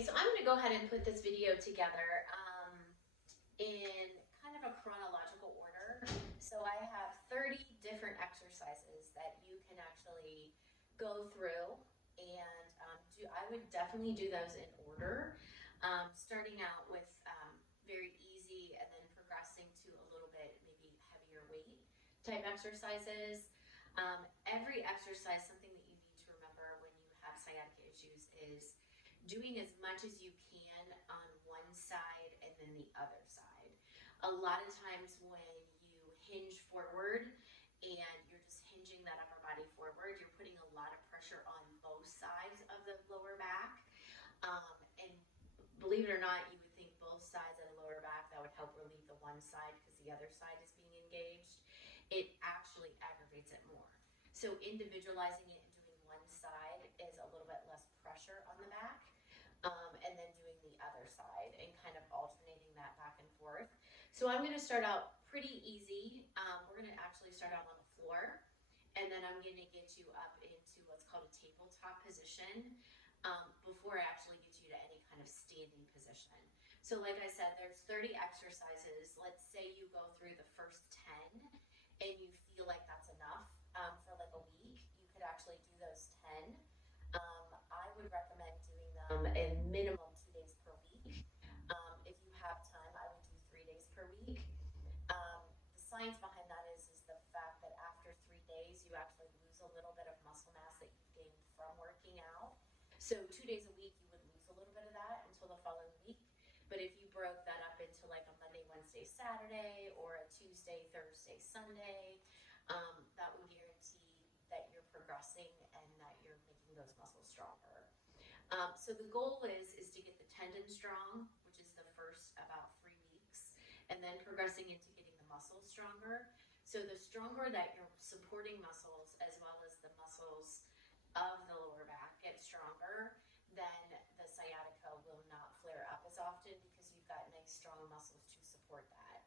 Okay, so I'm going to go ahead and put this video together in kind of a chronological order. So I have 30 different exercises that you can actually go through, and I would definitely do those in order, starting out with very easy and then progressing to a little bit maybe heavier weight type exercises. Every exercise, something that you need to remember when you have sciatica issues is doing as much as you can on one side and then the other side. A lot of times when you hinge forward and you're just hinging that upper body forward, you're putting a lot of pressure on both sides of the lower back. And believe it or not, you would think both sides of the lower back, that would help relieve the one side because the other side is being engaged. It actually aggravates it more. So individualizing it and doing one side is a little bit less pressure on the back. And then doing the other side and kind of alternating that back and forth. So I'm going to start out pretty easy. We're going to actually start out on the floor, and then I'm going to get you up into what's called a tabletop position before I actually get you to any kind of standing position. So like I said, there's 30 exercises. Let's say you go through the first 10 and you feel like that's enough for like a week. You could actually do those 10. I would recommend doing them in minimum 2 days per week. If you have time, I would do 3 days per week. The science behind that is the fact that after 3 days, you actually lose a little bit of muscle mass that you've gained from working out. So 2 days a week, you would lose a little bit of that until the following week. But if you broke that up into like a Monday, Wednesday, Saturday, or a Tuesday, Thursday, Sunday, that would guarantee that you're progressing and that you're making those muscles stronger. So the goal is to get the tendon strong, which is the first about 3 weeks, and then progressing into getting the muscles stronger. So the stronger that your supporting muscles as well as the muscles of the lower back get stronger, then the sciatica will not flare up as often because you've got nice strong muscles to support that.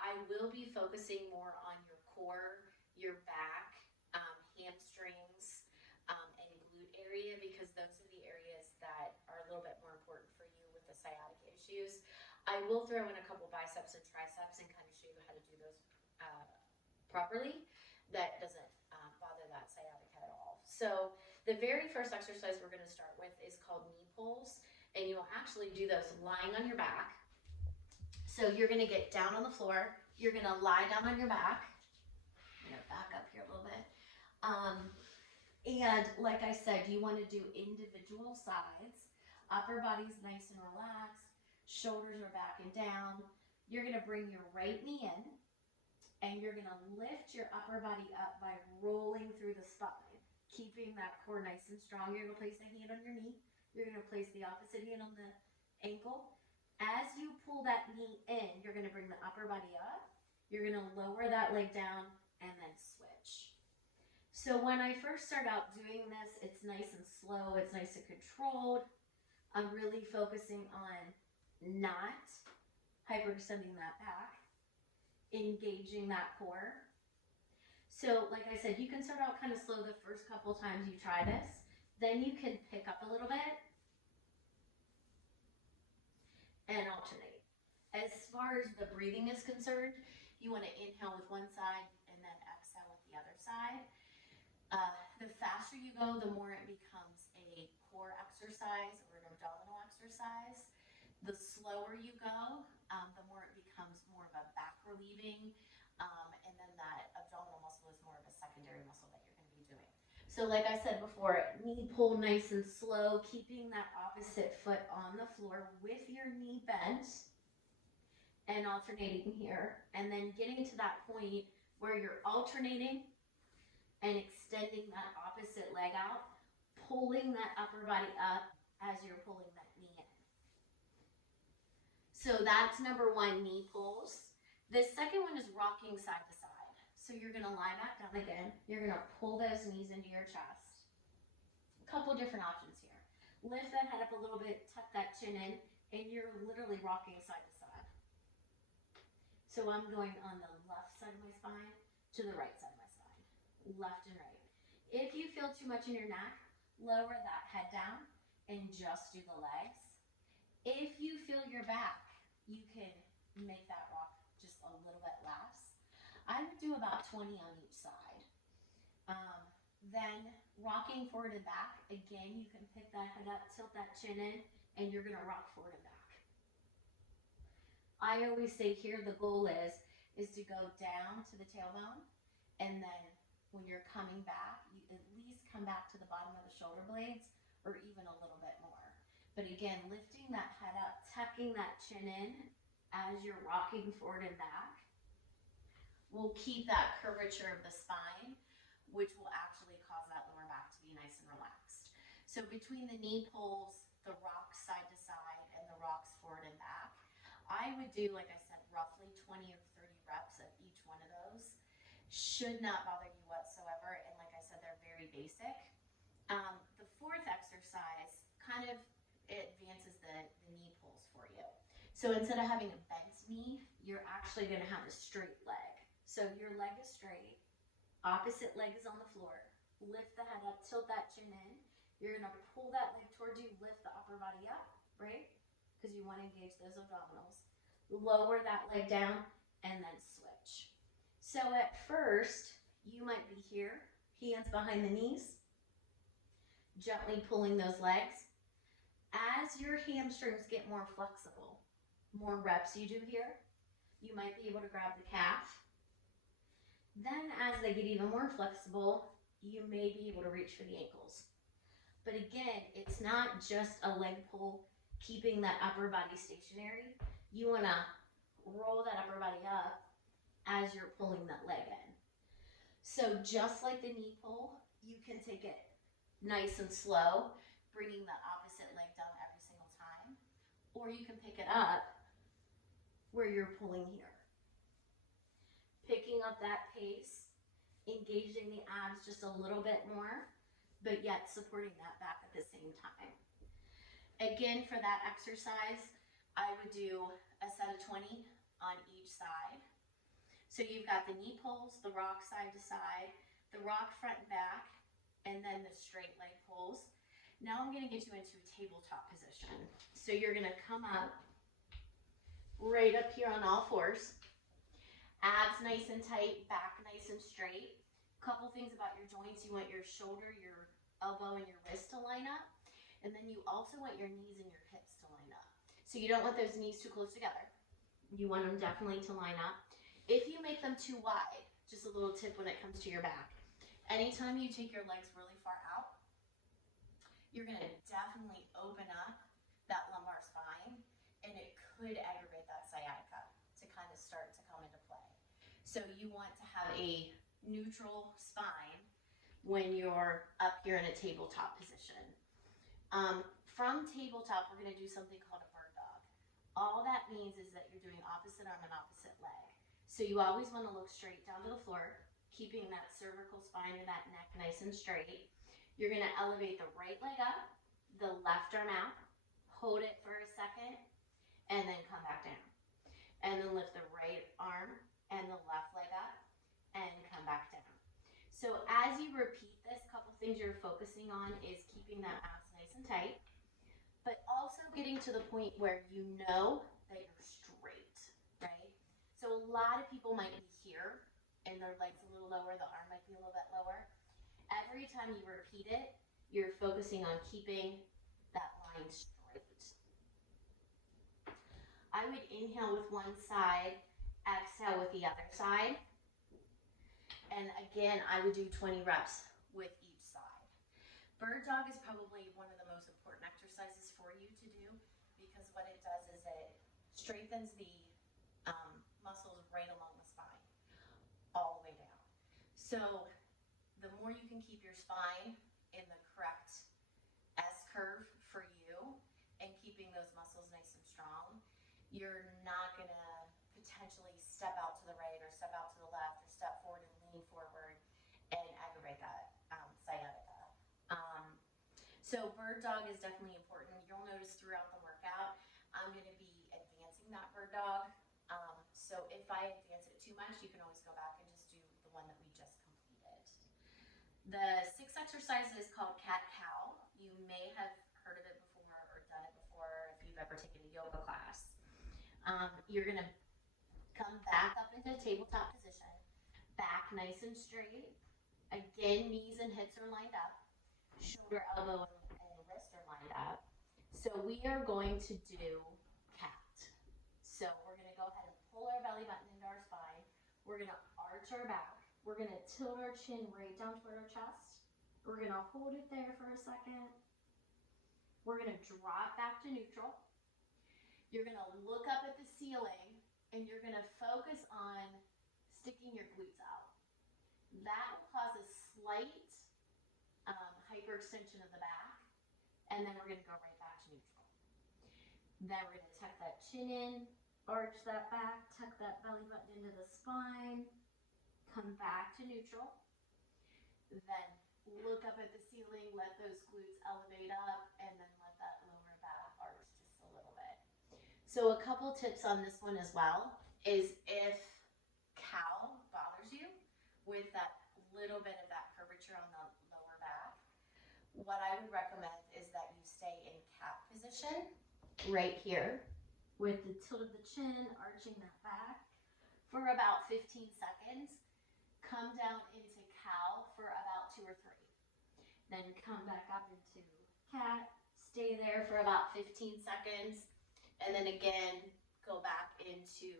I will be focusing more on your core, your back, hamstrings, and glute area because those are the areas that are a little bit more important for you with the sciatica issues. I will throw in a couple biceps and triceps and kind of show you how to do those properly. That doesn't bother that sciatica at all. So the very first exercise we're going to start with is called knee pulls, and you'll actually do those lying on your back. So you're going to get down on the floor, you're going to lie down on your back. I'm going to back up here a little bit. And like I said, you want to do individual sides. Upper body's nice and relaxed, shoulders are back and down. You're going to bring your right knee in, and you're going to lift your upper body up by rolling through the spine, keeping that core nice and strong. You're going to place the hand on your knee. You're going to place the opposite hand on the ankle. As you pull that knee in, you're going to bring the upper body up. You're going to lower that leg down and then switch. So when I first start out doing this, it's nice and slow. It's nice and controlled. I'm really focusing on not hyperextending that back, engaging that core. So like I said, you can start out kind of slow the first couple times you try this. Then you can pick up a little bit and alternate. As far as the breathing is concerned, you want to inhale with one side and then exhale with the other side. The faster you go, the more it becomes a core exercise or an abdominal exercise. The slower you go, the more it becomes more of a back relieving, and then that abdominal muscle is more of a secondary muscle that you're going to be doing. So like I said before, knee pull nice and slow, keeping that opposite foot on the floor with your knee bent and alternating here, and then getting to that point where you're alternating and extending that opposite leg out, pulling that upper body up as you're pulling that knee in. So that's number 1, knee pulls. The second one is rocking side to side. So you're going to lie back down again. You're going to pull those knees into your chest. A couple different options here. Lift that head up a little bit, tuck that chin in, and you're literally rocking side to side. So I'm going on the left side of my spine to the right side of my spine, left and right. If you feel too much in your neck, lower that head down and just do the legs. If you feel your back, you can make that rock just a little bit less. I would do about 20 on each side. Then rocking forward and back, again, you can pick that head up, tilt that chin in, and you're gonna rock forward and back. I always say here the goal is to go down to the tailbone, and then when you're coming back, you at least come back to the bottom of the shoulder blades, or even a little bit more. But again, lifting that head up, tucking that chin in as you're rocking forward and back will keep that curvature of the spine, which will actually cause that lower back to be nice and relaxed. So between the knee pulls, the rocks side to side, and the rocks forward and back, I would do, like I said, roughly 20 or 30 reps of each one of those. Should not bother you whatsoever, and like I said, they're very basic. The fourth exercise kind of advances the knee pulls for you. So instead of having a bent knee, you're actually going to have a straight leg. So your leg is straight, opposite leg is on the floor. Lift the head up, tilt that chin in. You're going to pull that leg towards you, lift the upper body up, right? Because you want to engage those abdominals. Lower that leg down, and then switch. So at first, you might be here, hands behind the knees, gently pulling those legs. As your hamstrings get more flexible, more reps you do here, you might be able to grab the calf. Then as they get even more flexible, you may be able to reach for the ankles. But again, it's not just a leg pull, keeping that upper body stationary. You want to roll that upper body up as you're pulling that leg in. So just like the knee pull, you can take it nice and slow, bringing the opposite leg down every single time, or you can pick it up where you're pulling here. Picking up that pace, engaging the abs just a little bit more, but yet supporting that back at the same time. Again, for that exercise, I would do a set of 20 on each side. So you've got the knee pulls, the rock side to side, the rock front and back, and then the straight leg pulls. Now I'm going to get you into a tabletop position. So you're going to come up right up here on all fours. Abs nice and tight, back nice and straight. Couple things about your joints. You want your shoulder, your elbow, and your wrist to line up. And then you also want your knees and your hips to line up. So you don't want those knees too close together. You want them definitely to line up. If you make them too wide, just a little tip when it comes to your back, anytime you take your legs really far out, you're going to definitely open up that lumbar spine, and it could aggravate that sciatica to kind of start to come into play. So you want to have a neutral spine when you're up here in a tabletop position. From tabletop, we're going to do something called a bird dog. All that means is that you're doing opposite arm and opposite leg. So you always want to look straight down to the floor, keeping that cervical spine or that neck nice and straight. You're going to elevate the right leg up, the left arm out, hold it for a second, and then come back down. And then lift the right arm and the left leg up and come back down. So as you repeat this, a couple things you're focusing on is keeping that abs nice and tight, but also getting to the point where you know that you're straight, right? So a lot of people might be here and their leg's a little lower, the arm might be a little bit lower. Every time you repeat it, you're focusing on keeping that line straight. I would inhale with one side, exhale with the other side. And again, I would do 20 reps with each side. Bird dog is probably one of the most important exercises for you to do, because what it does is it strengthens the muscles right along the spine, all the way down. So the more you can keep your spine in the correct S-curve for you and keeping those muscles nice and strong, you're not going to potentially step out to the right or step out to the left or step forward and lean forward and aggravate that sciatica. So bird dog is definitely important. You'll notice throughout the workout, I'm going to be advancing that bird dog. So if I advance it too much, you can always go back and just do the one that we just completed. The sixth exercise is called cat-cow. You may have heard of it before. You're gonna come back up into tabletop position, back nice and straight. Again, knees and hips are lined up, shoulder, elbow, and wrist are lined up. So we are going to do cat. So we're gonna go ahead and pull our belly button into our spine. We're gonna arch our back. We're gonna tilt our chin right down toward our chest. We're gonna hold it there for a second. We're gonna drop back to neutral. You're gonna look up at the ceiling and you're gonna focus on sticking your glutes out. That will cause a slight hyperextension of the back, and then we're gonna go right back to neutral. Then we're gonna tuck that chin in, arch that back, tuck that belly button into the spine, come back to neutral. Then look up at the ceiling, let those glutes elevate up, and then let that lower back arch just a little bit. So a couple tips on this one as well is if cow bothers you with that little bit of that curvature on the lower back, what I would recommend is that you stay in cat position right here with the tilt of the chin, arching that back for about 15 seconds. Come down into cow for about 2 or 3. Then come back up into cat, stay there for about 15 seconds, and then again, go back into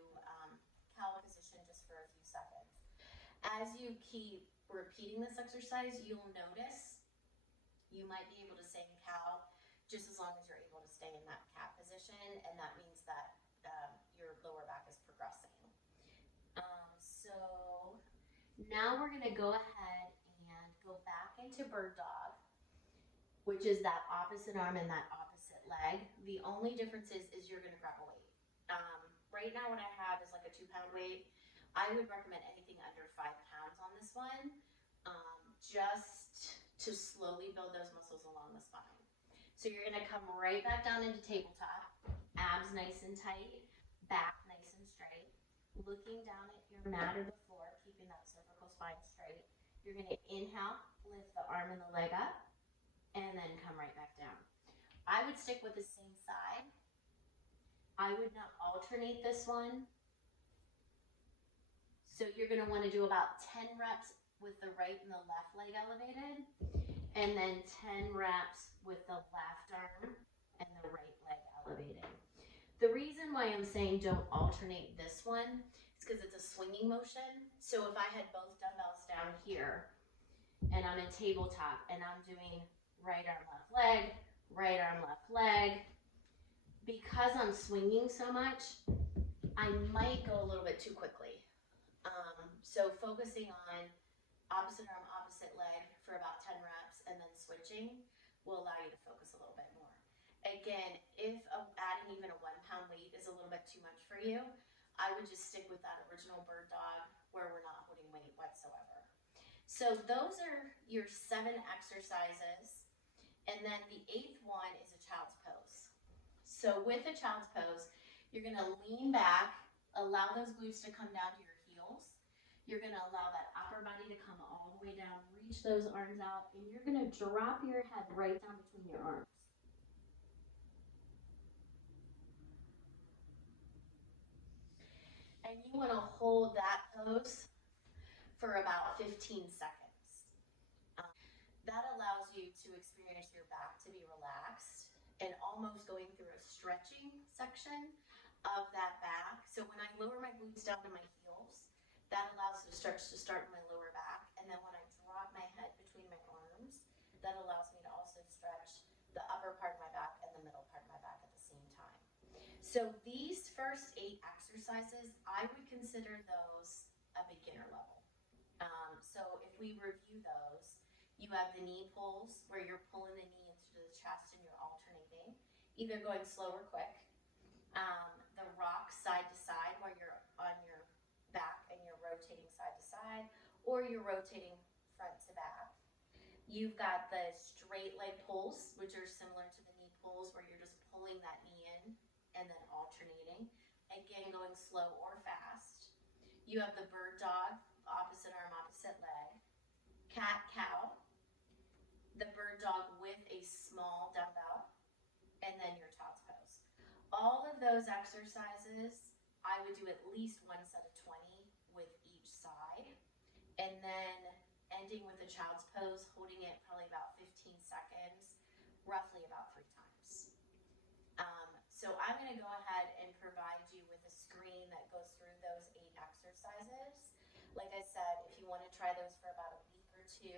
cow position just for a few seconds. As you keep repeating this exercise, you'll notice you might be able to stay in cow just as long as you're able to stay in that cat position, and that means that your lower back is progressing. So now we're gonna go ahead and go back into bird dog, which is that opposite arm and that opposite leg. The only difference is you're gonna grab a weight. Right now what I have is like a 2-pound weight. I would recommend anything under 5 pounds on this one, just to slowly build those muscles along the spine. So you're gonna come right back down into tabletop, abs nice and tight, back nice and straight, looking down at your mat or the floor, keeping that cervical spine straight. You're gonna inhale, lift the arm and the leg up, and then come right back down. I would stick with the same side. I would not alternate this one. So you're gonna wanna do about 10 reps with the right and the left leg elevated, and then 10 reps with the left arm and the right leg elevated. The reason why I'm saying don't alternate this one is because it's a swinging motion. So if I had both dumbbells down here and I'm in tabletop and I'm doing right arm, left leg, right arm, left leg, because I'm swinging so much, I might go a little bit too quickly. So focusing on opposite arm, opposite leg for about 10 reps and then switching will allow you to focus a little bit more. Again, if adding even a 1-pound weight is a little bit too much for you, I would just stick with that original bird dog where we're not holding weight whatsoever. So those are your 7 exercises. And then the 8th one is a child's pose. So with a child's pose, you're gonna lean back, allow those glutes to come down to your heels. You're gonna allow that upper body to come all the way down, reach those arms out, and you're gonna drop your head right down between your arms. And you wanna hold that pose for about 15 seconds. That allows you to experience your back to be relaxed and almost going through a stretching section of that back. So when I lower my glutes down to my heels, that allows the stretch to start in my lower back. And then when I drop my head between my arms, that allows me to also stretch the upper part of my back and the middle part of my back at the same time. So these first 8 exercises, I would consider those a beginner level. So if we review those, you have the knee pulls where you're pulling the knee into the chest and you're alternating, either going slow or quick. The rock side to side where you're on your back and you're rotating side to side, or you're rotating front to back. You've got the straight leg pulls, which are similar to the knee pulls where you're just pulling that knee in and then alternating, again going slow or fast. You have the bird dog, opposite arm, opposite leg, cat cow, the bird dog with a small dumbbell, and then your child's pose. All of those exercises I would do at least one set of 20 with each side, and then ending with a child's pose, holding it probably about 15 seconds, roughly about 3 times. So I'm going to go ahead and provide you with a screen that goes through those 8 exercises. Like I said, if you want to try those for about a week or 2,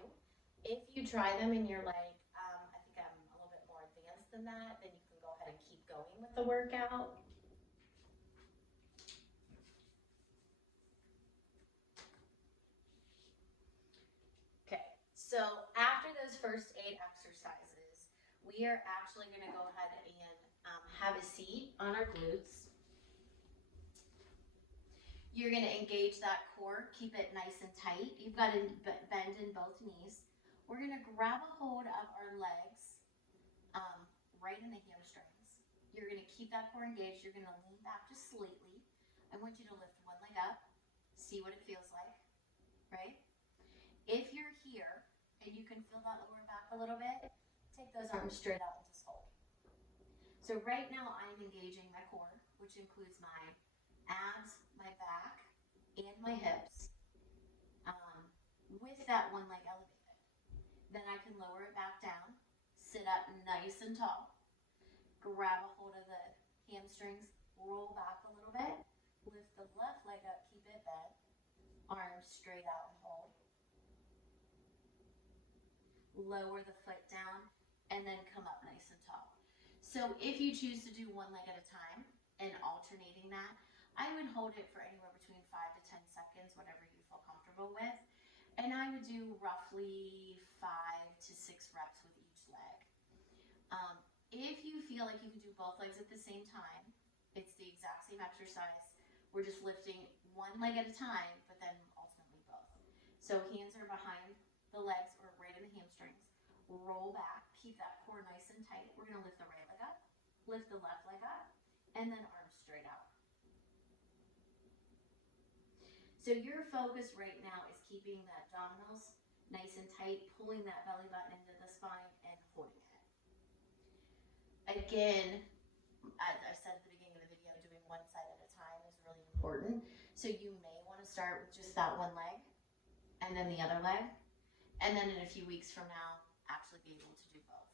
if you try them and you're like, I think I'm a little bit more advanced than that, then you can go ahead and keep going with the workout. Okay, so after those first 8 exercises, we are actually going to go ahead and have a seat on our glutes. You're going to engage that core, keep it nice and tight. You've got to bend in both knees. We're going to grab a hold of our legs right in the hamstrings. You're going to keep that core engaged. You're going to lean back just slightly. I want you to lift one leg up, see what it feels like, right? If you're here and you can feel that lower back a little bit, take those arms straight out and just hold. So right now I'm engaging my core, which includes my abs, my back, and my hips, with that one leg elevated. Then I can lower it back down, sit up nice and tall, grab a hold of the hamstrings, roll back a little bit, lift the left leg up, keep it bent, arms straight out and hold. Lower the foot down, and then come up nice and tall. So if you choose to do one leg at a time and alternating that, I would hold it for anywhere between 5 to 10 seconds, whatever you feel comfortable with. And I would do roughly 5 to 6 reps with each leg. If you feel like you can do both legs at the same time, it's the exact same exercise. We're just lifting one leg at a time, but then ultimately both. So hands are behind the legs or right in the hamstrings. Roll back, keep that core nice and tight. We're going to lift the right leg up, lift the left leg up, and then arms straight out. So your focus right now is keeping the abdominals nice and tight, pulling that belly button into the spine and holding it. Again, as I said at the beginning of the video, doing one side at a time is really important. So you may want to start with just that one leg and then the other leg, and then in a few weeks from now, actually be able to do both.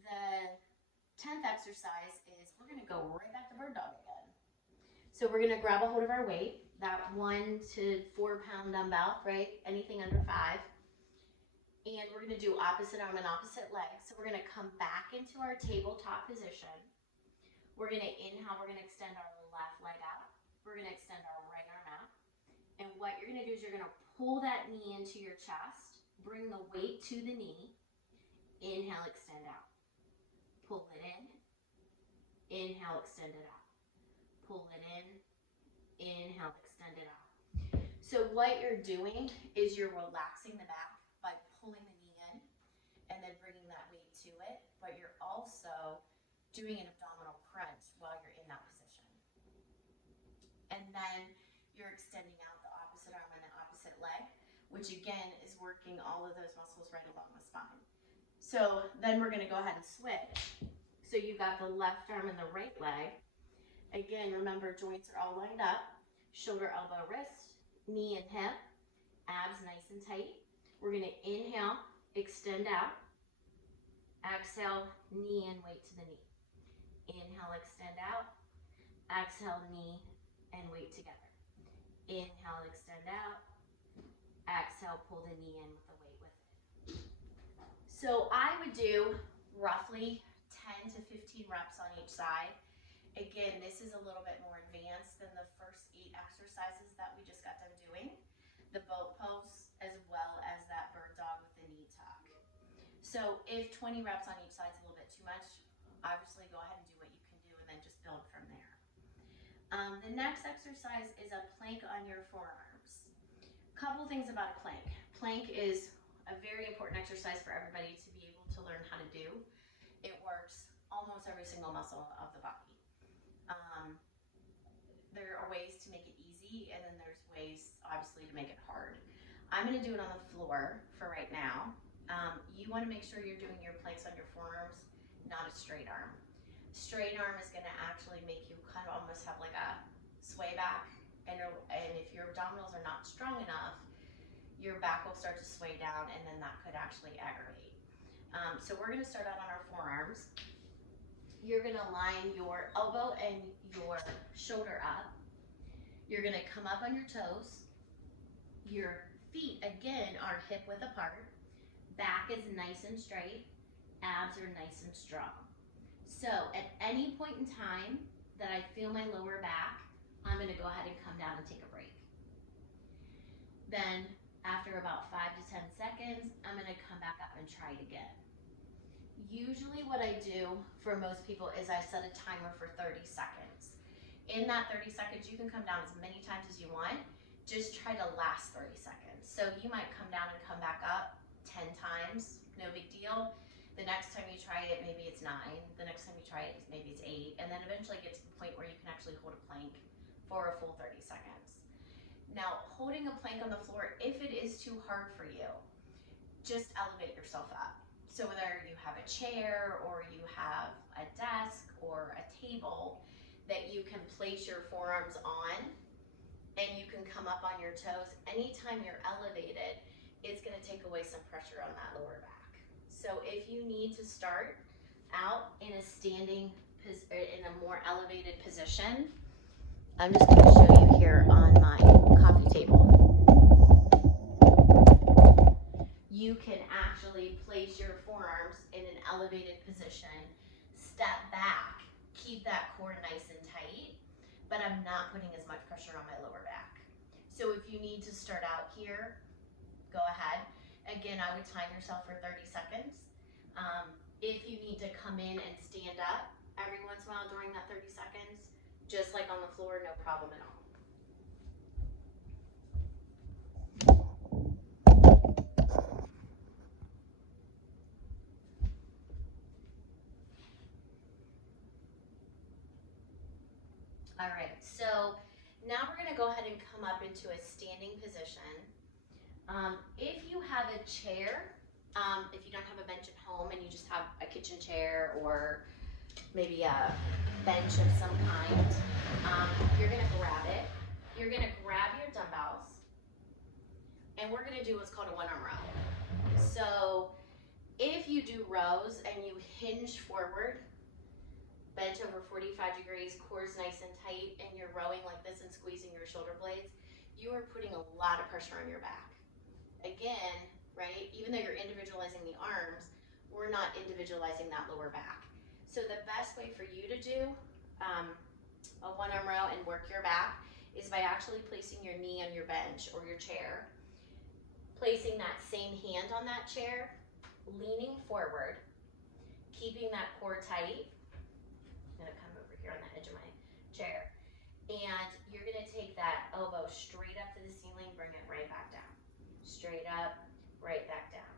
The 10th exercise is we're going to go right back to bird dog again. So we're going to grab a hold of our weight, that 1 to 4 pound dumbbell, right? Anything under 5. And we're going to do opposite arm and opposite leg. So we're going to come back into our tabletop position. We're going to inhale, we're going to extend our left leg out. We're going to extend our right arm out. And what you're going to do is you're going to pull that knee into your chest, bring the weight to the knee, inhale, extend out. Pull it in, inhale, extend it out. Pull it in, inhale, extend it out. So what you're doing is you're relaxing the back by pulling the knee in and then bringing that weight to it, but you're also doing an abdominal crunch while you're in that position. And then you're extending out the opposite arm and the opposite leg, which again is working all of those muscles right along the spine. So then we're going to go ahead and switch. So you've got the left arm and the right leg. Again, remember, joints are all lined up. Shoulder, elbow, wrist, knee and hip, abs nice and tight. We're going to inhale, extend out. Exhale, knee and weight to the knee. Inhale, extend out. Exhale, knee and weight together. Inhale, extend out. Exhale, pull the knee in with the weight with it. So I would do roughly 10 to 15 reps on each side. Again, this is a little bit more advanced than the first 8 exercises that we just got done doing. The boat pose as well as that bird dog with the knee tuck. So if 20 reps on each side is a little bit too much, obviously go ahead and do what you can do and then just build from there. The next exercise is a plank on your forearms. Couple things about a plank. Plank is a very important exercise for everybody to be able to learn how to do. It works almost every single muscle of the body. There are ways to make it easy, and then there's ways, obviously, to make it hard. I'm going to do it on the floor for right now. You want to make sure you're doing your planks on your forearms, not a straight arm. Straight arm is gonna actually make you kind of almost have like a sway back, and if your abdominals are not strong enough, your back will start to sway down, and then that could actually aggravate. So we're gonna start out on our forearms. You're gonna line your elbow and your shoulder up. You're gonna come up on your toes. Your feet, again, are hip width apart. Back is nice and straight. Abs are nice and strong. So at any point in time that I feel my lower back, I'm gonna go ahead and come down and take a break. Then after about 5 to 10 seconds, I'm gonna come back up and try it again. Usually what I do for most people is I set a timer for 30 seconds. In that 30 seconds, you can come down as many times as you want. Just try to last 30 seconds. So you might come down and come back up 10 times, no big deal. The next time you try it, maybe it's 9. The next time you try it, maybe it's 8. And then eventually get to the point where you can actually hold a plank for a full 30 seconds. Now, holding a plank on the floor, if it is too hard for you, just elevate yourself up. So whether you have a chair or you have a desk or a table that you can place your forearms on, and you can come up on your toes, anytime you're elevated, it's gonna take away some pressure on that lower back. So if you need to start out in a standing, in a more elevated position, I'm just gonna show you here on my coffee table. You can actually place your forearms in an elevated position, step back, keep that core nice and tight, but I'm not putting as much pressure on my lower back. So if you need to start out here, go ahead. Again, I would time yourself for 30 seconds. If you need to come in and stand up every once in a while during that 30 seconds, just like on the floor, no problem at all. All right, so now we're gonna go ahead and come up into a standing position. If you have a chair, if you don't have a bench at home and you just have a kitchen chair or maybe a bench of some kind, you're gonna grab it. You're gonna grab your dumbbells, and we're gonna do what's called a one-arm row. So if you do rows and you hinge forward, bench over 45 degrees, core's nice and tight, and you're rowing like this and squeezing your shoulder blades, you are putting a lot of pressure on your back. Again, right, even though you're individualizing the arms, we're not individualizing that lower back. So the best way for you to do a one-arm row and work your back is by actually placing your knee on your bench or your chair, placing that same hand on that chair, leaning forward, keeping that core tight. I'm gonna come over here on the edge of my chair, and you're gonna take that elbow straight up to the ceiling, bring it right back down. Straight up, right back down.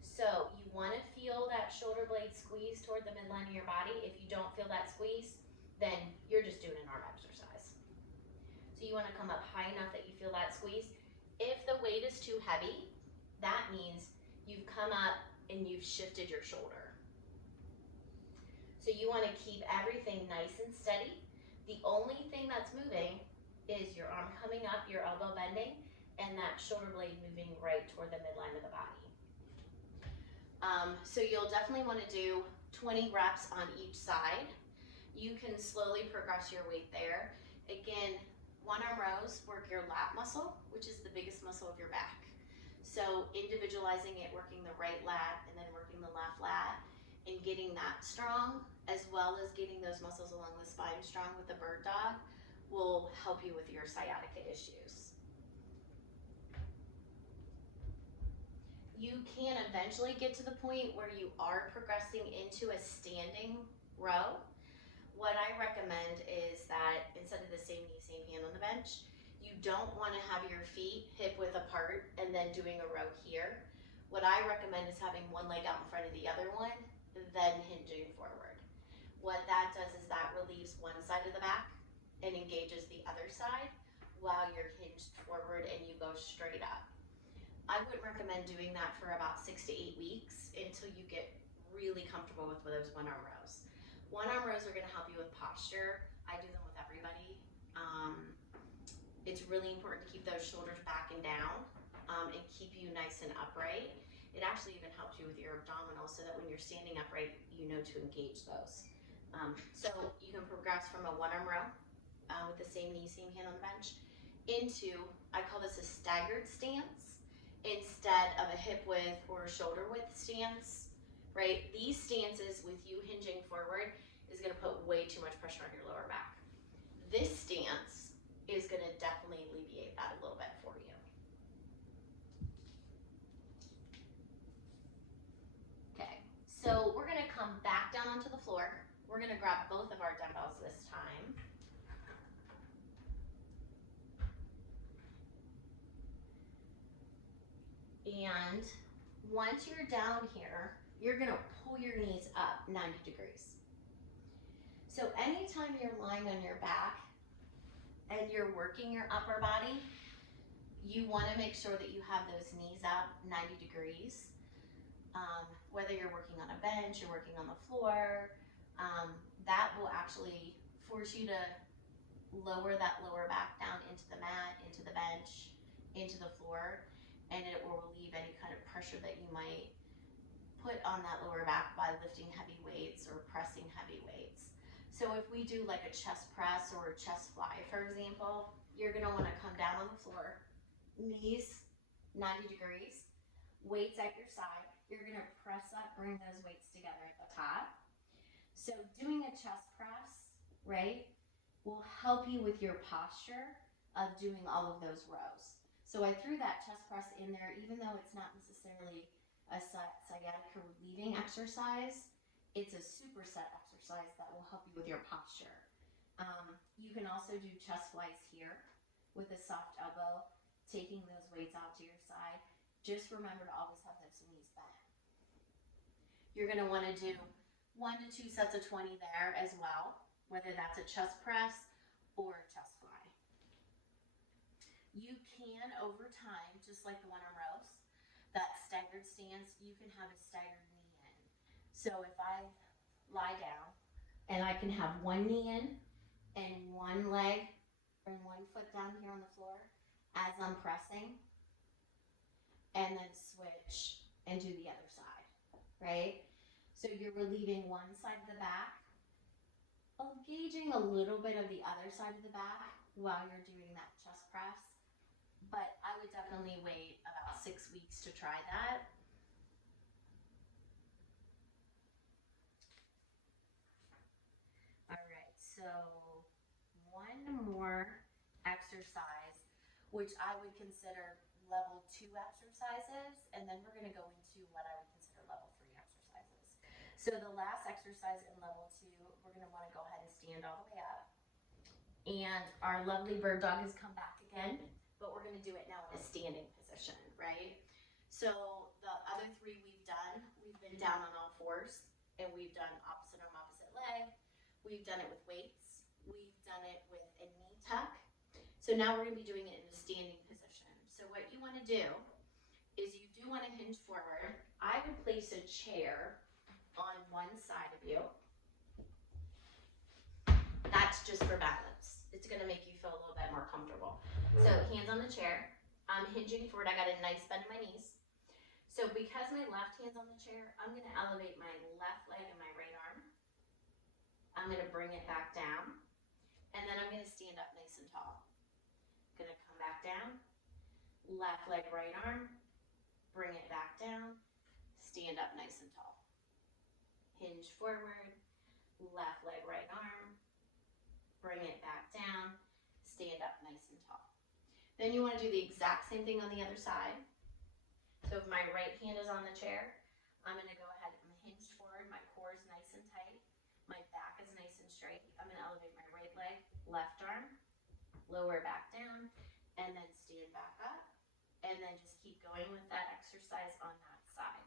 So you wanna feel that shoulder blade squeeze toward the midline of your body. If you don't feel that squeeze, then you're just doing an arm exercise. So you wanna come up high enough that you feel that squeeze. If the weight is too heavy, that means you've come up and you've shifted your shoulder. So you wanna keep everything nice and steady. The only thing that's moving is your arm coming up, your elbow bending, and that shoulder blade moving right toward the midline of the body. So you'll definitely want to do 20 reps on each side. You can slowly progress your weight there. Again, one-arm rows work your lat muscle, which is the biggest muscle of your back. So individualizing it, working the right lat and then working the left lat, and getting that strong, as well as getting those muscles along the spine strong with the bird dog, will help you with your sciatica issues. You can eventually get to the point where you are progressing into a standing row. What I recommend is that instead of the same knee, same hand on the bench, you don't want to have your feet hip width apart and then doing a row here. What I recommend is having one leg out in front of the other one, then hinging forward. What that does is that relieves one side of the back and engages the other side while you're hinged forward and you go straight up. I would recommend doing that for about 6 to 8 weeks until you get really comfortable with those one-arm rows. One arm rows are gonna help you with posture. I do them with everybody. It's really important to keep those shoulders back and down and keep you nice and upright. It actually even helps you with your abdominals so that when you're standing upright, you know to engage those. So you can progress from a one arm row with the same knee, same hand on the bench, into, I call this a staggered stance instead of a hip width or a shoulder width stance, right? These stances with you hinging forward is gonna put way too much pressure on your lower back. This stance is gonna definitely alleviate that a little bit for you. Okay, so we're gonna come back down onto the floor. We're gonna grab both of our dumbbells this time. And once you're down here, you're gonna pull your knees up 90 degrees. So anytime you're lying on your back and you're working your upper body, you wanna make sure that you have those knees up 90 degrees. Whether you're working on a bench, you're working on the floor, that will actually force you to lower that lower back down into the mat, into the bench, into the floor, and it will relieve any kind of pressure that you might put on that lower back by lifting heavy weights or pressing heavy weights. So if we do like a chest press or a chest fly, for example, you're gonna wanna come down on the floor, knees 90 degrees, weights at your side. You're gonna press up, bring those weights together at the top. So doing a chest press, right, will help you with your posture of doing all of those rows. So I threw that chest press in there, even though it's not necessarily a sciatica relieving exercise, it's a superset exercise that will help you with your posture. You can also do chest flies here with a soft elbow, taking those weights out to your side. Just remember to always have those knees bent. You're gonna wanna do 1 to 2 sets of 20 there as well, whether that's a chest press or a chest fly. You can, over time, just like the one arm rows, that staggered stance, you can have a staggered knee in. So if I lie down and I can have one knee in and one leg and one foot down here on the floor as I'm pressing, and then switch and do the other side, right? So you're relieving one side of the back, engaging a little bit of the other side of the back while you're doing that chest press. But I would definitely wait about 6 weeks to try that. All right, so one more exercise, which I would consider level 2 exercises, and then we're gonna go into what I would consider level 3 exercises. So the last exercise in level 2, we're gonna wanna go ahead and stand all the way up. And our lovely bird dog has come back again, but we're gonna do it now in a standing position, right? So the other 3 we've been down on all fours, and we've done opposite arm, opposite leg. We've done it with weights. We've done it with a knee tuck. So now we're gonna be doing it in a standing position. So what you wanna do is you do wanna hinge forward. I would place a chair on one side of you. That's just for balance. It's gonna make you feel a little bit more comfortable. So hands on the chair. I'm hinging forward. I got a nice bend in my knees. So because my left hand's on the chair, I'm gonna elevate my left leg and my right arm. I'm gonna bring it back down. And then I'm gonna stand up nice and tall. Gonna come back down. Left leg, right arm. Bring it back down. Stand up nice and tall. Hinge forward. Left leg, right arm. Bring it back down. Stand up nice and tall. Then you wanna do the exact same thing on the other side. So if my right hand is on the chair, I'm gonna go ahead and hinge forward. My core is nice and tight. My back is nice and straight. I'm gonna elevate my right leg, left arm, lower back down, and then stand back up. And then just keep going with that exercise on that side.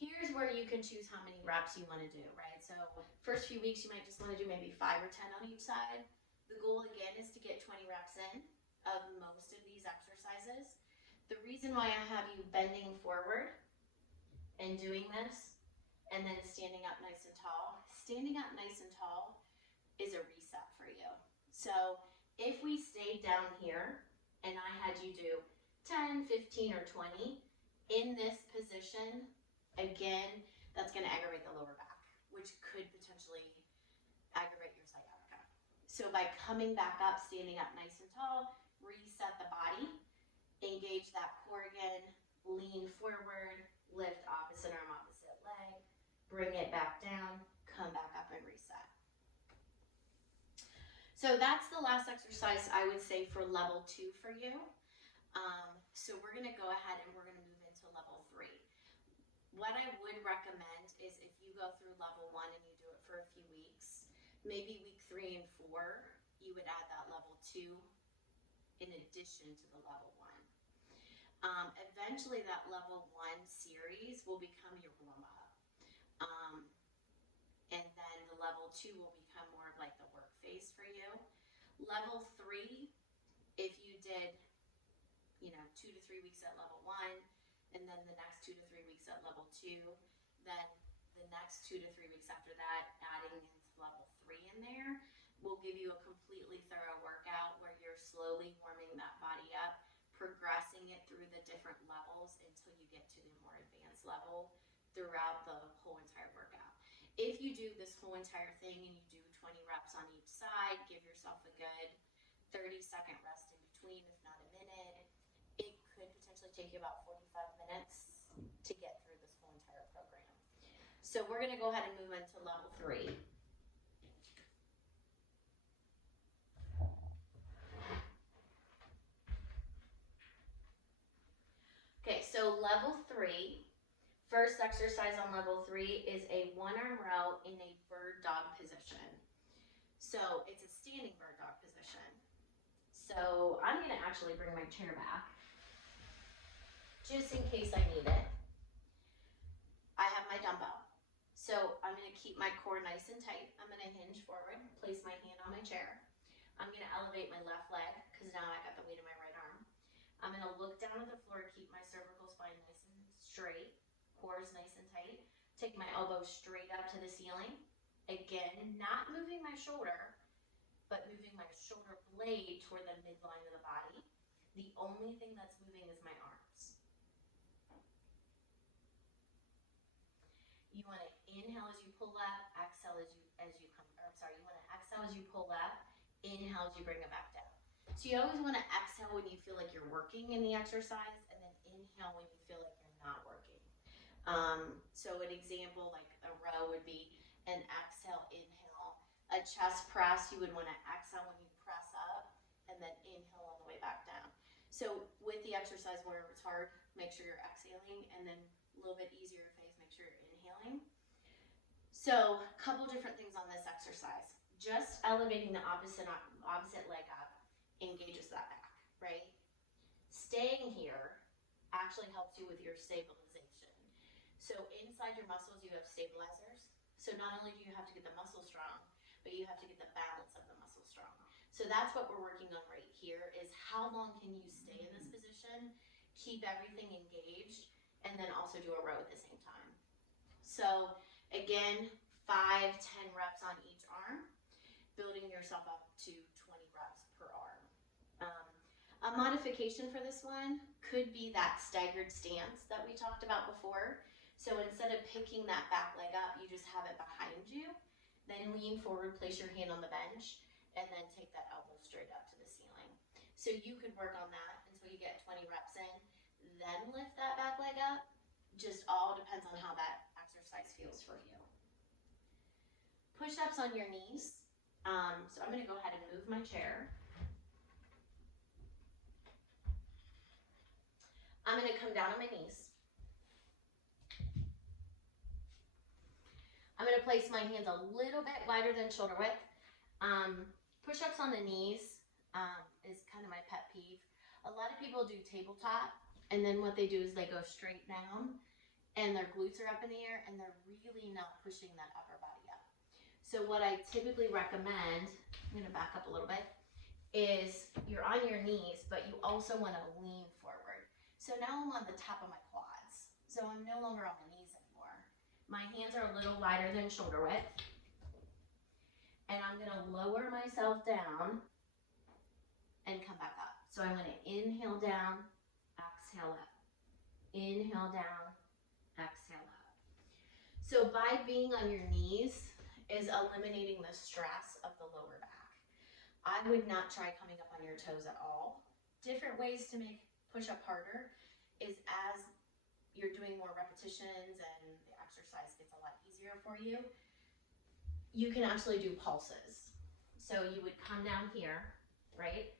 Here's where you can choose how many reps you wanna do, right? So first few weeks, you might just wanna do maybe 5 or 10 on each side. The goal again is to get 20 reps in of most of these exercises. The reason why I have you bending forward and doing this and then standing up nice and tall. Standing up nice and tall is a reset for you. So if we stayed down here and I had you do 10, 15, or 20 in this position, again, that's going to aggravate the lower back, which could potentially aggravate your sciatica. So by coming back up, standing up nice and tall, reset the body, engage that core again, lean forward, lift opposite arm, opposite leg, bring it back down, come back up and reset. So that's the last exercise I would say for level 2 for you. So we're going to go ahead and we're going to move into level 3. What I would recommend is if you go through level 1 and you do it for a few weeks, maybe week 3 and 4, you would add that level 2 in addition to the level 1. Eventually that level 1 series will become your warm-up. And then the level 2 will become more of like the work phase for you. Level 3, if you did, 2 to 3 weeks at level 1, and then the next 2 to 3 weeks at level 2, then the next 2 to 3 weeks after that, adding into level 3 in there, will give you a completely thorough workout where you're slowly warming that body up, progressing it through the different levels until you get to the more advanced level throughout the whole entire workout. If you do this whole entire thing and you do 20 reps on each side, give yourself a good 30-second rest in between, if not a minute. It could potentially take you about 45 minutes to get through this whole entire program. So we're going to go ahead and move into level 3. Okay, so level 3, first exercise on level 3 is a 1-arm row in a bird dog position. So it's a standing bird dog position. So I'm going to actually bring my chair back just in case I need it. I have my dumbbell. So I'm going to keep my core nice and tight. I'm going to hinge forward, place my hand on my chair. I'm going to elevate my left leg because now I got the weight of my right arm. I'm going to look down at the floor, keep my cervical spine nice and straight, core is nice and tight. Take my elbow straight up to the ceiling. Again, not moving my shoulder, but moving my shoulder blade toward the midline of the body. The only thing that's moving is my arms. You want to inhale as you pull up, exhale as you come, you want to exhale as you pull up, inhale as you bring it back down. So you always want to exhale when you feel like you're working in the exercise, and then inhale when you feel like you're not working. So an example, like a row would be an exhale, inhale. A chest press, you would want to exhale when you press up, and then inhale on the way back down. So with the exercise where it's hard, make sure you're exhaling, and then a little bit easier phase, make sure you're inhaling. So a couple different things on this exercise. Just elevating the opposite leg up engages that back, right? Staying here actually helps you with your stabilization. So inside your muscles, you have stabilizers. So not only do you have to get the muscle strong, but you have to get the balance of the muscle strong. So that's what we're working on right here is how long can you stay in this position, keep everything engaged, and then also do a row at the same time. So again, 5, 10 reps on each arm, building yourself up to 20 reps per arm. A modification for this one could be that staggered stance that we talked about before. So instead of picking that back leg up, you just have it behind you, then lean forward, place your hand on the bench, and then take that elbow straight up to the ceiling. So you could work on that until you get 20 reps in, then lift that back leg up. Just all depends on how that exercise feels for you. Push-ups on your knees. So I'm going to go ahead and move my chair. I'm going to come down on my knees. I'm going to place my hands a little bit wider than shoulder width. Push-ups on the knees is kind of my pet peeve. A lot of people do tabletop, and then what they do is they go straight down, and their glutes are up in the air, and they're really not pushing that upper body up. So what I typically recommend, I'm going to back up a little bit, is you're on your knees, but you also want to lean forward. So now I'm on the top of my quads. So I'm no longer on my knees anymore. My hands are a little wider than shoulder width. And I'm gonna lower myself down and come back up. So I'm gonna inhale down, exhale up. Inhale down, exhale up. So by being on your knees is eliminating the stress of the lower back. I would not try coming up on your toes at all. Different ways to make push-up harder is as you're doing more repetitions and the exercise gets a lot easier for you, you can actually do pulses. So you would come down here, right?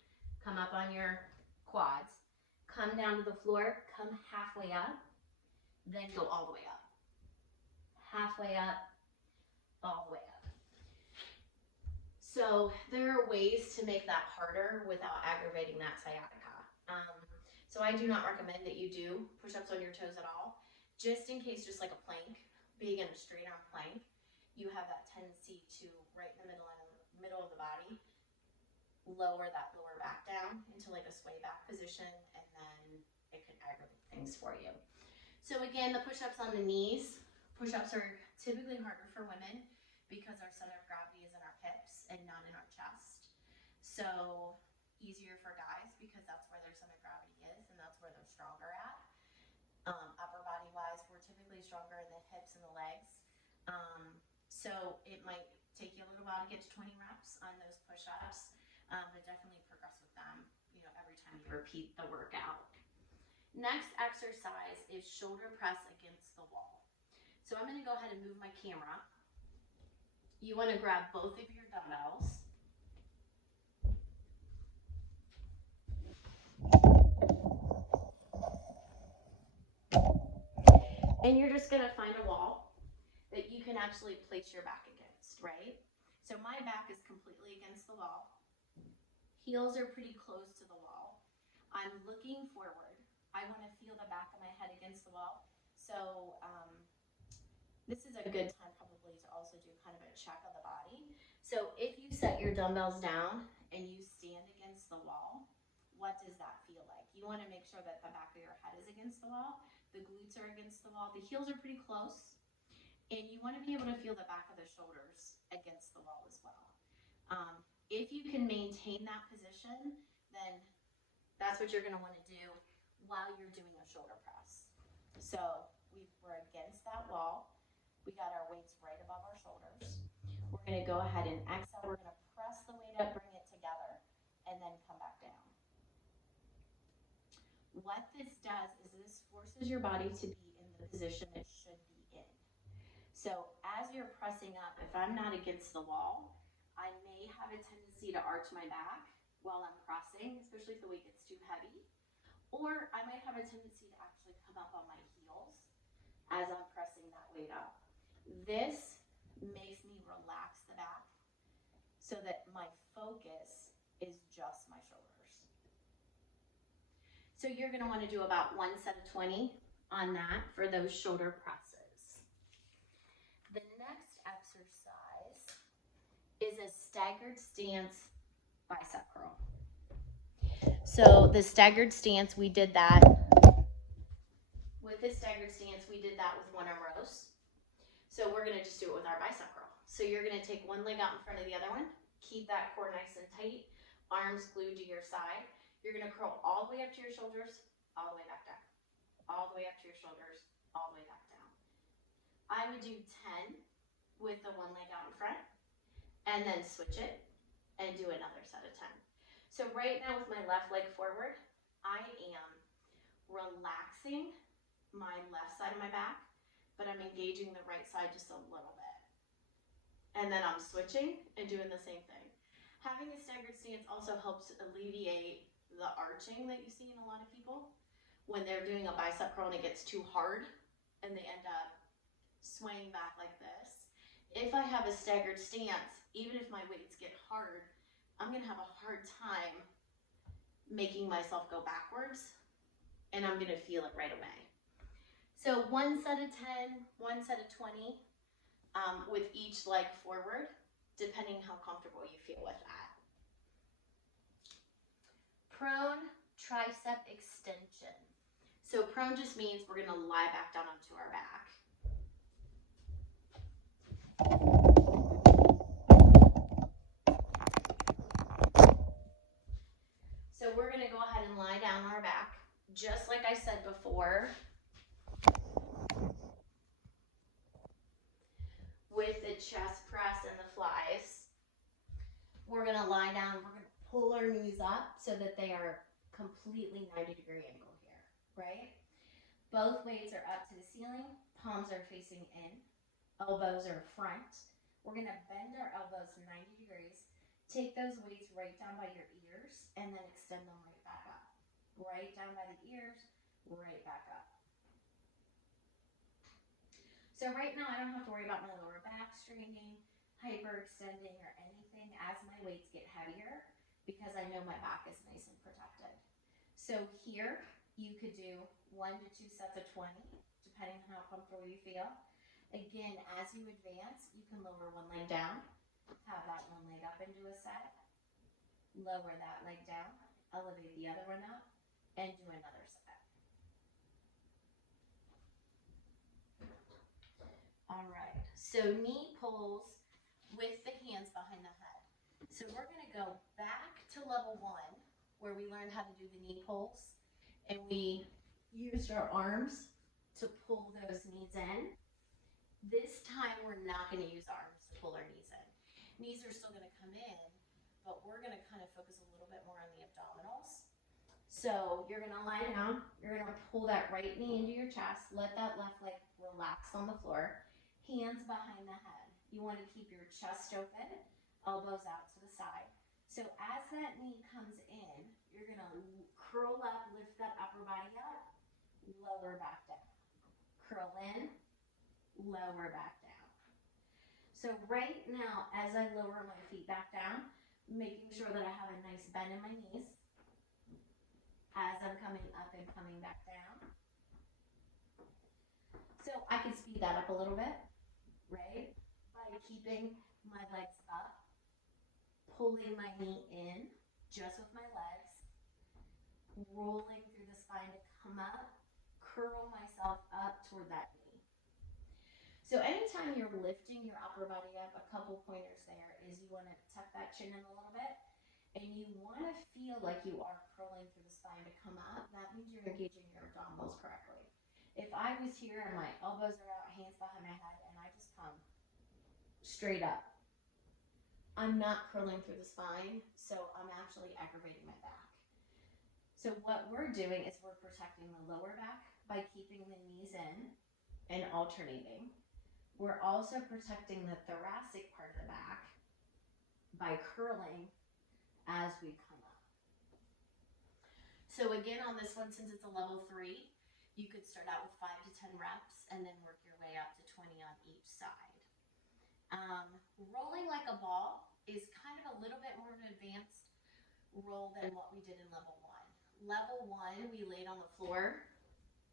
Come up on your quads, come down to the floor, come halfway up, then go all the way up. Halfway up, all the way up. So there are ways to make that harder without aggravating that sciatica. So I do not recommend that you do push-ups on your toes at all. Just in case, just like a plank, being in a straight arm plank, you have that tendency to, right in the middle of the body, lower that lower back down into like a sway back position, and then it could aggravate things for you. So again, the push-ups on the knees, push-ups are typically harder for women because our center of gravity is in our hips and not in our chest. So easier for guys because that's where their center of gravity is and that's where they're stronger at. Upper body wise, we're typically stronger in the hips and the legs. So it might take you a little while to get to 20 reps on those push-ups, but definitely progress with them, you know, every time you repeat the workout. Next exercise is shoulder press against the wall. So I'm going to go ahead and move my camera. You want to grab both of your dumbbells. And you're just going to find a wall that you can actually place your back against, right? So my back is completely against the wall. Heels are pretty close to the wall. I'm looking forward. I want to feel the back of my head against the wall. So this is a good time probably to also do kind of a check of the body. So if you set your dumbbells down and you stand against the wall, what does that feel like? You want to make sure that the back of your head is against the wall, the glutes are against the wall, the heels are pretty close, and you want to be able to feel the back of the shoulders against the wall as well. If you can maintain that position, then that's what you're going to want to do while you're doing a shoulder press. So we're against that wall. We got our weights right above our shoulders. We're going to go ahead and exhale. We're going to press the weight up, bring it together, and then come back down. What this does is this forces your body to be in the position it should be in. So as you're pressing up, if I'm not against the wall, I may have a tendency to arch my back while I'm pressing, especially if the weight gets too heavy. Or I might have a tendency to actually come up on my heels as I'm pressing that weight up. This makes me relax the back so that my focus is just my shoulders. So you're going to want to do about 1 set of 20 on that for those shoulder presses. The next exercise is a staggered stance bicep curl. So the staggered stance, we did that. With this staggered stance, we did that with one arm rows. So we're going to just do it with our bicep curl. So you're going to take one leg out in front of the other one, keep that core nice and tight, arms glued to your side. You're going to curl all the way up to your shoulders, all the way back down. All the way up to your shoulders, all the way back down. I would do 10 with the one leg out in front, and then switch it and do another set of 10. So right now with my left leg forward, I am relaxing my left side of my back, but I'm engaging the right side just a little bit. And then I'm switching and doing the same thing. Having a staggered stance also helps alleviate the arching that you see in a lot of people when they're doing a bicep curl and it gets too hard and they end up swaying back like this. If I have a staggered stance, even if my weights get hard, I'm going to have a hard time making myself go backwards, and I'm going to feel it right away. So 1 set of 10, 1 set of 20 with each leg forward, depending how comfortable you feel with that. Prone tricep extension. So prone just means we're going to lie back down onto our back. So we're gonna go ahead and lie down on our back, just like I said before, with the chest press and the flies. We're gonna lie down, we're gonna pull our knees up so that they are completely 90-degree angle here, right? Both weights are up to the ceiling, palms are facing in, elbows are front. We're gonna bend our elbows 90 degrees, take those weights right down by your ears, and then extend them right back up. Right down by the ears, right back up. So right now I don't have to worry about my lower back straining, hyperextending, or anything as my weights get heavier because I know my back is nice and protected. So here you could do 1 to 2 sets of 20, depending on how comfortable you feel. Again, as you advance, you can lower one leg down, have that one leg up and do a set, lower that leg down, elevate the other one up, and do another set. All right, so knee pulls with the hands behind the head. So we're gonna go back to level 1, where we learned how to do the knee pulls, and we used our arms to pull those knees in. This time we're not gonna use arms to pull our knees in. Knees are still gonna come in, but we're gonna kind of focus a little bit more on the abdominals. So you're gonna lie down, you're gonna pull that right knee into your chest, let that left leg relax on the floor, hands behind the head. You wanna keep your chest open, elbows out to the side. So as that knee comes in, you're gonna curl up, lift that upper body up, lower back down. Curl in, lower back down. So right now, as I lower my feet back down, making sure that I have a nice bend in my knees as I'm coming up and coming back down. So I can speed that up a little bit, right? By keeping my legs up, pulling my knee in, just with my legs, rolling through the spine to come up, curl myself up toward that knee. So anytime you're lifting your upper body up, a couple pointers there is you want to tuck that chin in a little bit, and you want to feel like you are curling through the spine to come up. That means you're engaging your abdominals correctly. If I was here and my elbows are out, hands behind my head, and I just come straight up, I'm not curling through the spine, so I'm actually aggravating my back. So what we're doing is we're protecting the lower back by keeping the knees in and alternating. We're also protecting the thoracic part of the back by curling as we come up. So again, on this one, since it's a level 3, you could start out with 5 to 10 reps and then work your way up to 20 on each side. Rolling like a ball is kind of a little bit more of an advanced roll than what we did in level 1. Level 1, we laid on the floor,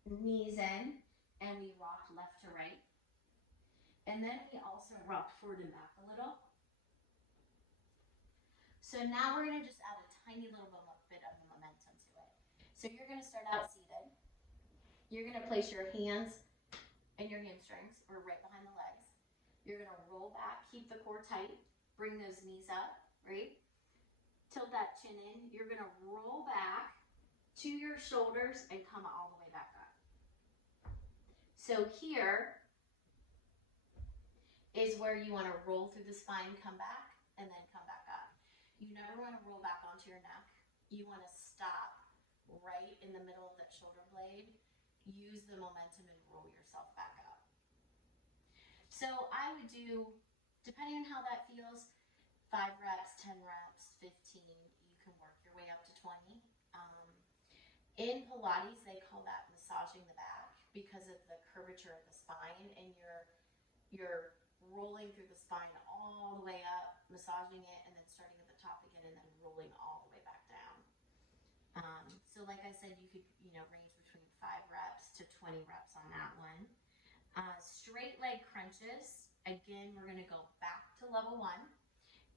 knees in, and we rocked left to right. And then we also rocked forward and back a little. So now we're gonna just add a tiny little bit of momentum to it. So you're gonna start out seated. You're gonna place your hands and your hamstrings, or right behind the legs. You're gonna roll back, keep the core tight, bring those knees up, right? Tilt that chin in. You're gonna roll back to your shoulders and come all the way back up. So here is where you wanna roll through the spine, come back, and then come back up. You never wanna roll back onto your neck. You wanna stop right in the middle of that shoulder blade, use the momentum and roll yourself back up. So I would do, depending on how that feels, 5 reps, 10 reps, 15, you can work your way up to 20. In Pilates, they call that massaging the back because of the curvature of the spine, and you're rolling through the spine all the way up, massaging it, and then starting at the top again, and then rolling all the way back down. So like I said, you could range between 5 reps to 20 reps on that one. Straight leg crunches, again, we're gonna go back to level 1,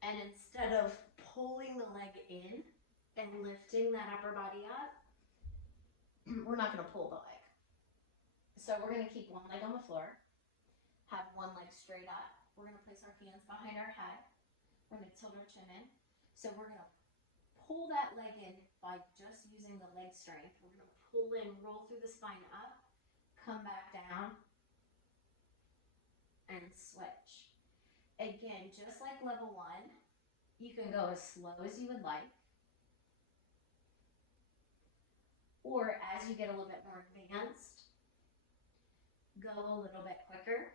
and instead of pulling the leg in and lifting that upper body up, we're not gonna pull the leg. So we're gonna keep one leg on the floor, have one leg straight up. We're gonna place our hands behind our head. We're gonna tilt our chin in. So we're gonna pull that leg in by just using the leg strength. We're gonna pull in, roll through the spine up, come back down, and switch. Again, just like level 1, you can go as slow as you would like, or as you get a little bit more advanced, go a little bit quicker,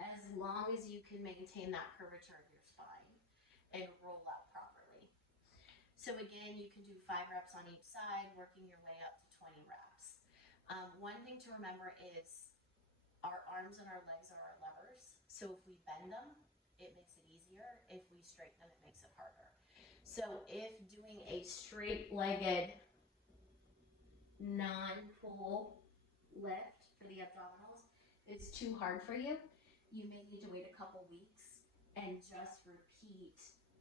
as long as you can maintain that curvature of your spine and roll up properly. So again, you can do 5 reps on each side, working your way up to 20 reps. One thing to remember is our arms and our legs are our levers. So if we bend them, it makes it easier. If we straighten them, it makes it harder. So if doing a straight-legged, non-pull lift for the abdominals is too hard for you, you may need to wait a couple weeks and just repeat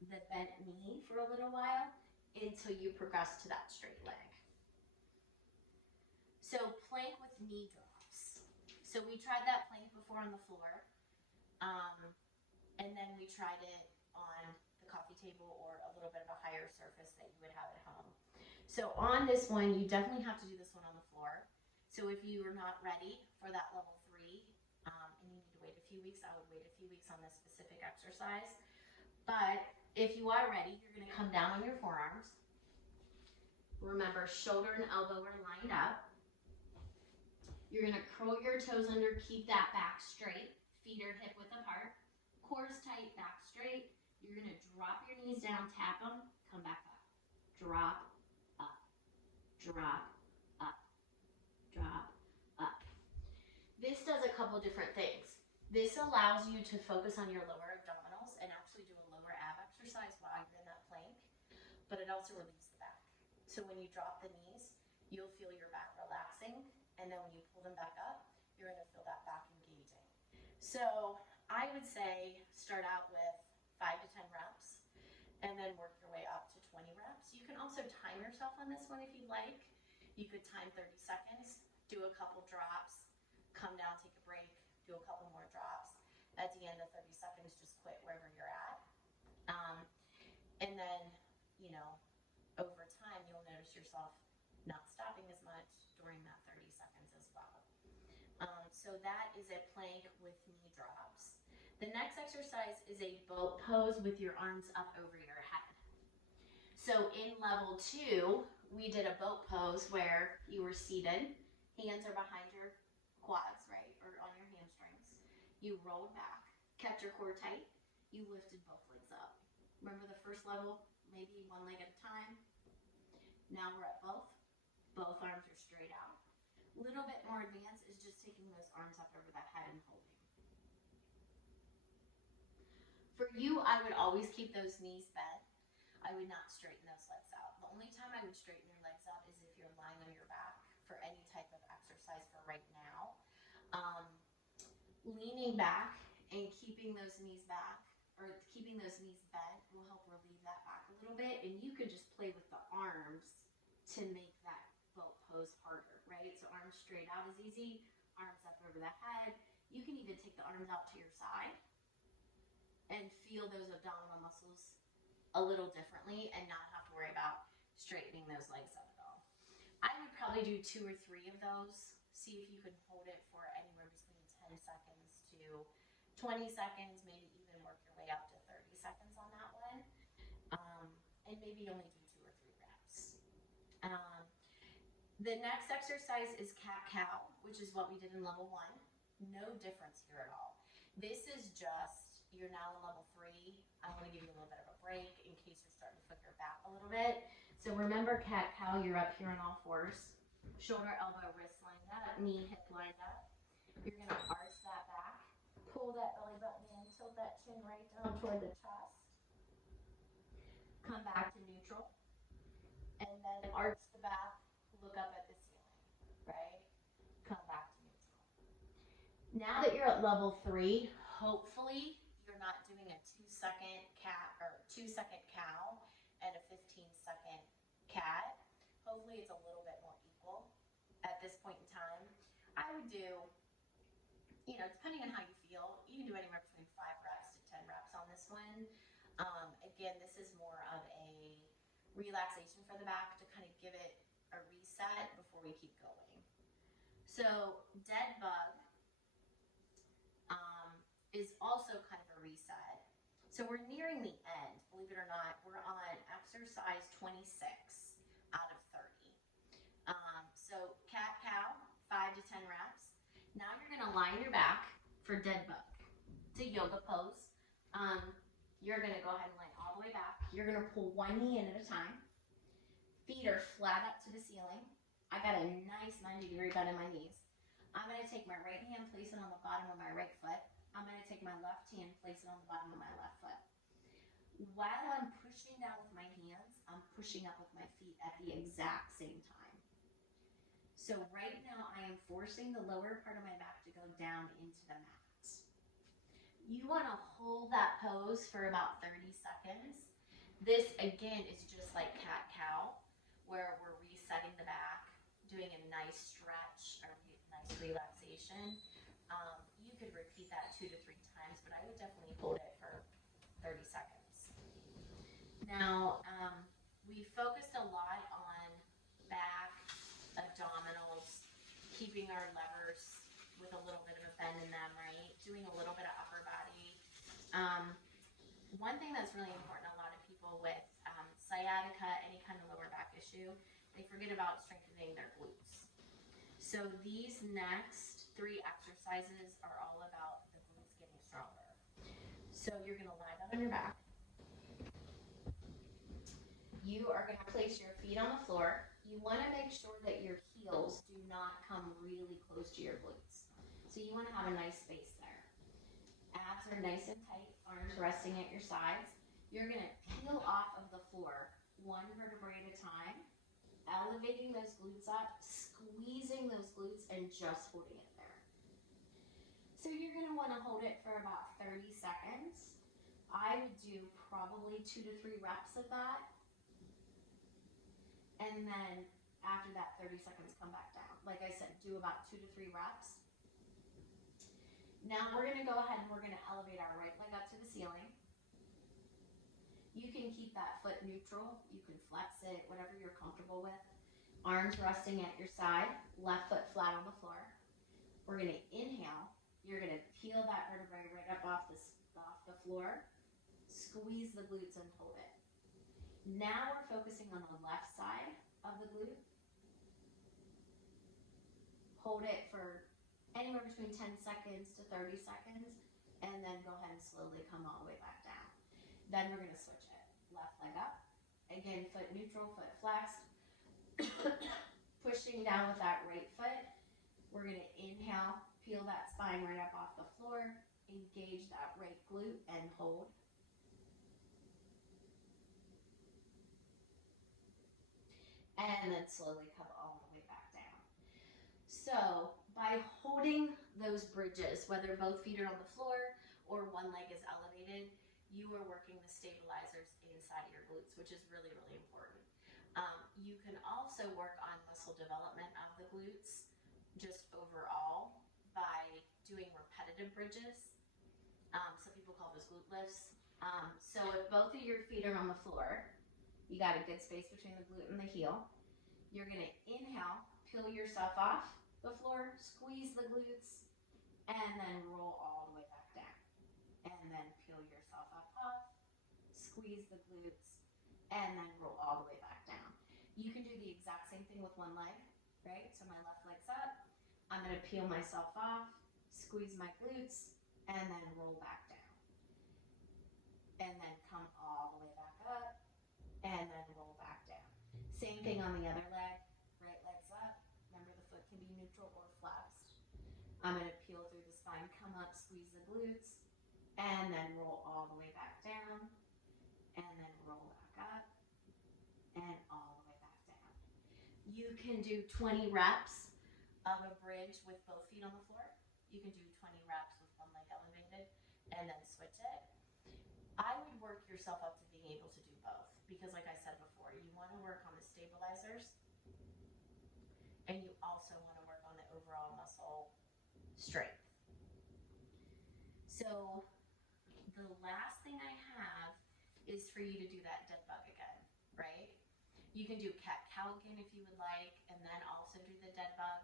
the bent knee for a little while until you progress to that straight leg. So plank with knee drops. So we tried that plank before on the floor, and then we tried it on the coffee table or a little bit of a higher surface that you would have at home. So on this one, you definitely have to do this one on the floor. So if you are not ready for that level 3, and you need to wait a few weeks, I would wait a few weeks on this specific exercise. But if you are ready, you're gonna come down on your forearms. Remember, shoulder and elbow are lined up. You're gonna curl your toes under, keep that back straight, feet are hip width apart, core is tight, back straight. You're gonna drop your knees down, tap them, come back up. Drop, up, drop, up, drop, up. This does a couple different things. This allows you to focus on your lower abdominals and actually do a lower ab exercise while you're in that plank, but it also relieves the back. So when you drop the knees, you'll feel your back relaxing, and then when you pull them back up, you're gonna feel that back engaging. So I would say start out with 5 to 10 reps, and then work your way up to 20 reps. You can also time yourself on this one if you'd like. You could time 30 seconds, do a couple drops, come down, take a break, do a couple more drops. At the end of 30 seconds, just quit wherever you're at. And then, you know, over time, you'll notice yourself not stopping as much during that 30 seconds as well. So that is a plank with knee drops. The next exercise is a boat pose with your arms up over your head. So in level 2, we did a boat pose where you were seated, hands are behind your quads, right, or on your hamstrings. You rolled back, kept your core tight, you lifted both legs up. Remember the first level, maybe one leg at a time. Now we're at both arms are straight out. A little bit more advanced is just taking those arms up over the head and holding. For you, I would always keep those knees bent. I would not straighten those legs out. The only time I would straighten your legs out is if you're lying on your back for any type of exercise for right now. Leaning back and keeping those knees back, or keeping those knees bent, will help relieve that back a little bit, and you could just play with the arms to make that boat pose harder, right? So arms straight out is easy, arms up over the head. You can even take the arms out to your side and feel those abdominal muscles a little differently and not have to worry about straightening those legs up at all. I would probably do 2 or 3 of those. See if you can hold it for anywhere between 10 seconds to 20 seconds, maybe even work your way up to 30 seconds on that one. And maybe only do 2 or 3 reps. The next exercise is cat-cow, which is what we did in level 1. No difference here at all. This is just, you're now in level 3. I want to give you a little bit of a break in case you're starting to flip your back a little bit. So remember cat-cow, you're up here on all fours. Shoulder, elbow, wrist lined up, knee, hip lined up. You're going to arch that back, pull that belly button in, tilt that chin right down toward the chest. Come back to neutral. And then arch the back, look up at the ceiling, right? Come back to neutral. Now that you're at level 3, hopefully you're not doing a 2-second cat or 2-second cow and a 15-second cat. Hopefully it's a little bit more equal at this point in time. I would do depending on how you feel, you can do anywhere between 5 reps to 10 reps on this one. Again, this is more of a relaxation for the back to kind of give it a reset before we keep going. So Deadbug is also kind of a reset. So we're nearing the end, believe it or not. We're on exercise 26 out of 30. So cat-cow, 5 to 10 reps. Now you're gonna lie on your back for Deadbug. It's a yoga pose. You're gonna go ahead and lie all the way back. You're gonna pull one knee in at a time. Feet are flat up to the ceiling. I got a nice 90-degree bend in my knees. I'm gonna take my right hand, place it on the bottom of my right foot. I'm going to take my left hand, place it on the bottom of my left foot. While I'm pushing down with my hands, I'm pushing up with my feet at the exact same time. So right now I am forcing the lower part of my back to go down into the mat. You want to hold that pose for about 30 seconds. This again is just like cat-cow, where we're resetting the back, doing a nice stretch, or nice relaxation. You could repeat that 2 to 3 times, but I would definitely hold it for 30 seconds. Now, we focused a lot on back, abdominals, keeping our levers with a little bit of a bend in them, right? Doing a little bit of upper body. One thing that's really important, a lot of people with sciatica, any kind of lower back issue, they forget about strengthening their glutes. So these next 3 exercises are all about the glutes getting stronger. So you're going to lie down on your back. You are going to place your feet on the floor. You want to make sure that your heels do not come really close to your glutes. So you want to have a nice space there. Abs are nice and tight, arms resting at your sides. You're going to peel off of the floor 1 vertebrae at a time, elevating those glutes up, squeezing those glutes, and just holding it there. So you're going to want to hold it for about 30 seconds. I would do probably 2 to 3 reps of that. And then after that 30 seconds, come back down. Like I said, do about 2 to 3 reps. Now we're going to go ahead and we're going to elevate our right leg up to the ceiling. You can keep that foot neutral. You can flex it, whatever you're comfortable with. Arms resting at your side, left foot flat on the floor. We're going to inhale. You're going to peel that vertebrae right up off the floor. Squeeze the glutes and hold it. Now we're focusing on the left side of the glute. Hold it for anywhere between 10 seconds to 30 seconds, and then go ahead and slowly come all the way back down. Then we're going to switch it. Left leg up. Again, foot neutral, foot flexed. Pushing down with that right foot. We're going to inhale, peel that spine right up off the floor, engage that right glute, and hold. And then slowly come all the way back down. So by holding those bridges, whether both feet are on the floor or one leg is elevated, you are working the stabilizers inside of your glutes, which is really, really important. You can also work on muscle development of the glutes just overall by doing repetitive bridges. Some people call those glute lifts. So if both of your feet are on the floor, you got a good space between the glute and the heel. You're going to inhale, peel yourself off the floor, squeeze the glutes, and then roll all the way back down. And then peel yourself up, squeeze the glutes, and then roll all the way back down. You can do the exact same thing with one leg, right? So my left leg's up. I'm going to peel myself off, squeeze my glutes, and then roll back down. And then come all the way back up, and then roll back down. Same thing on the other leg. Right leg's up. Remember, the foot can be neutral or flexed. I'm going to peel through the spine, come up, squeeze the glutes, and then roll all the way back down, and then roll back up, and all the way back down. You can do 20 reps of a bridge with both feet on the floor. You can do 20 reps with one leg elevated, and then switch it. I would work yourself up to being able to do both, because like I said before, you want to work on the stabilizers, and you also want to work on the overall muscle strength. So the last thing I have is for you to do that dead bug again, right? You can do cat-cow again if you would like, and then also do the dead bug.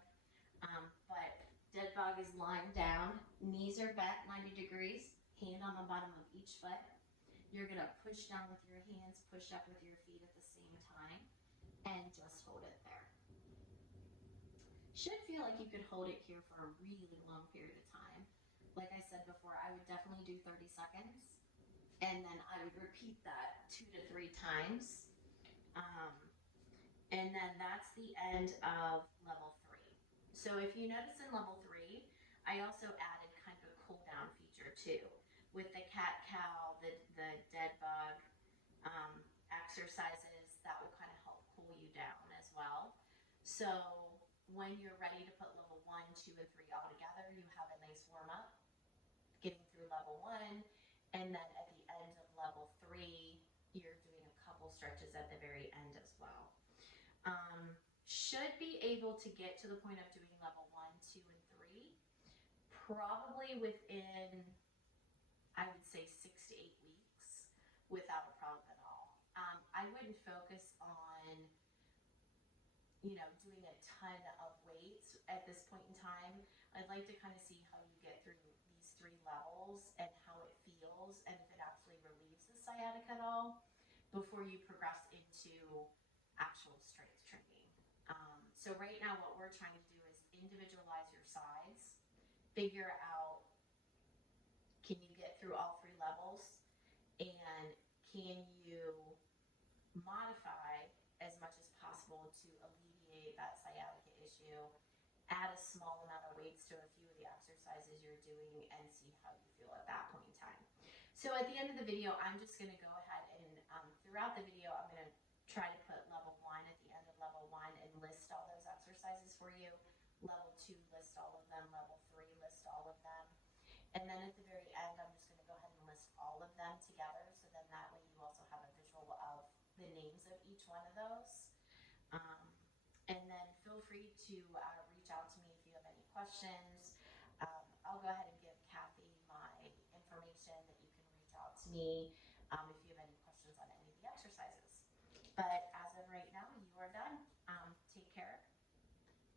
But dead bug is lying down, knees are bent 90 degrees, hand on the bottom of each foot. You're gonna push down with your hands, push up with your feet at the same time, and just hold it there. Should feel like you could hold it here for a really long period of time. Like I said before, I would definitely do 30 seconds, and then I would repeat that 2 to 3 times. And then that's the end of level 3. So if you notice in level 3, I also added kind of a cool down feature too, with the cat-cow, the dead bug exercises that will kind of help cool you down as well. So when you're ready to put level 1, 2, and 3 all together, you have a nice warm up, getting through level 1, and then at the end of level 3, you're doing a couple stretches at the very end as well. Should be able to get to the point of doing level 1, 2, and 3 probably within, I would say, 6 to 8 weeks without a problem at all. I wouldn't focus on, doing a ton of weights at this point in time. I'd like to kind of see how you get through these 3 levels and how it feels and if it actually relieves the sciatica at all before you progress into actual strength training. So right now what we're trying to do is individualize your sides, figure out, can you get through all 3 levels, and can you modify as much as possible to alleviate that sciatica issue, add a small amount of weights to a few of the exercises you're doing, and see how you feel at that point in time. So at the end of the video, I'm just going to go ahead and throughout the video, I'm going to try to put level 1 at the end of level 1 and list all those exercises for you. Level 2, list all of them. Level 3, list all of them. And then at the very end, I'm just going to go ahead and list all of them together, so then that way you also have a visual of the names of each one of those. And then feel free to reach out to me if you have any questions. I'll go ahead and give Kathy my information that you can reach out to me if you have any questions on any of the exercises. But as of right now, you are done. Take care,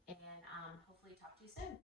and hopefully talk to you soon.